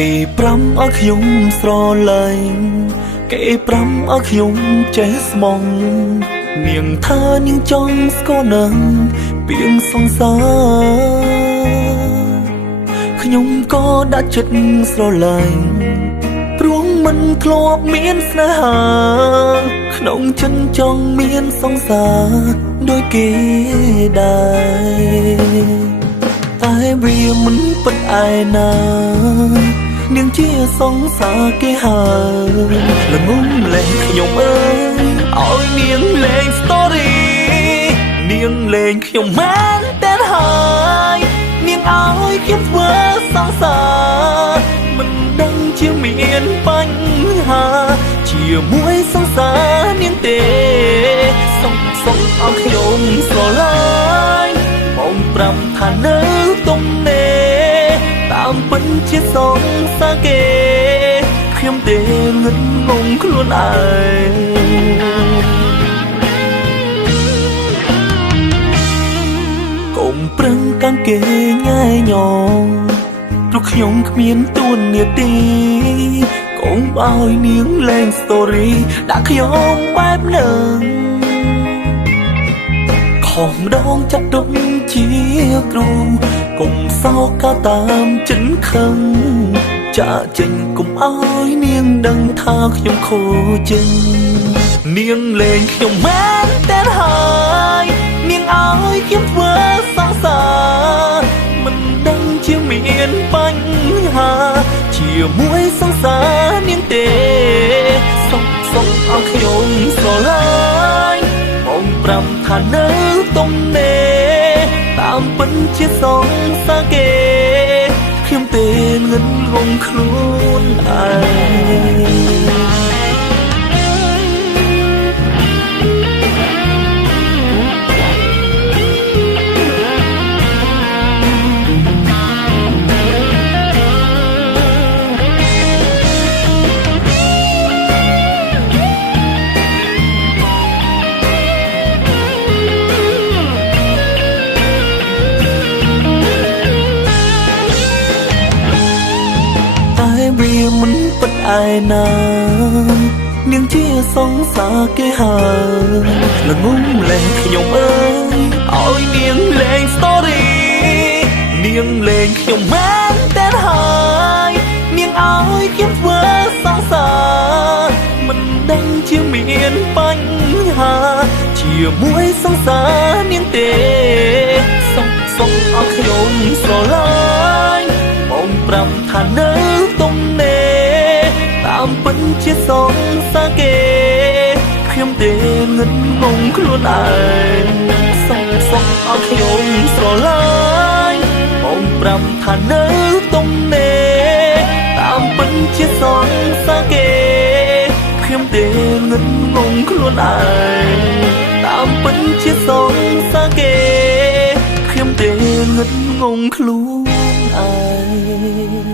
គេប្រាំឲ្យខ្ញុំស្រឡាញ់គេប្រាំឲ្យខ្ញុំចេះស្មងនាងថានាងចង់ស្គាល់នឹងពីងសង្សារខ្ញុំក៏ដាក់ចិត្តស្រឡាញ់ព្រោះមិនធ្លាប់មានស្នេហាក្នុងចិនចង់មានសង្សារដូចគេដែរតែវាមិនពិតឯណានាងជាសង្សារគេហើយល្ងងលែងខ្ញុំអើយឲ្យនាងលេង story នាងលេងខ្ញុំមែនតែហើយនាងឲ្យខ្ញុំធ្វើសង្សារមិនដឹងជាមានបញ្ហាជាមួយសង្សារនាងទេសុំឲ្យខ្ញុំស្រឡាញ់បងប្រាប់ថានៅទំនេរតាមពិតជាសង្សារគេខ្ញុំទេងឹតងងខ្លួនឯងកុំប្រឹងកាន់គេញ៉ែញងព្រោះខ្ញុំគ្មានទួនាទីកុំឲ្យនាងលេង story ដាក់ខ្ញុំបែបនឹងខំម្ដងចាត់ទុកជាគ្រូកុំសោកក៏តាមចិនខឹងចាចេញកុំឲ្យនាងដឹងថាខ្ញុំខូចចិត្តនាងលេងខ្ញុំមែនតែហើយនាងឲ្យខ្ញុំធ្វើសង្សារមិនដឹងជាមានបញ្ហាជាមួយសង្សារនាងទេសុំឲ្យខ្ញុំស្រឡាញ់បងប្រាប់ថានៅទំនេរតាមពិតជាសង្សារគេខ្ញុំទេងឹតងងខ្លួនឯងមិនពិតឯណានាងជាសង្សារគេហើយល្ងងលែងខ្ញុំអើយឲ្យនាងលេង story នាងលេងខ្ញុំមែនតែហើយនាងឲ្យខ្ញុំធ្វើសង្សារមិនដឹងជាមានបញ្ហាជាមួយសង្សារនាងទេសុំឲ្យខ្ញុំស្រឡាញ់បងប្រាប់ថានៅទំនេរតាមពិតជាសង្សារគេខ្ញុំទេងឹតងងខ្លួនឯងសុំឲ្យខ្ញុំស្រឡាញ់បងប្រាប់ថានៅទំនេរតាមពិតជាសង្សារគេខ្ញុំទេងឹតងងខ្លួនឯងតាមពិតជាសង្សារគេខ្ញុំទេងឹតងងខ្លួនឯង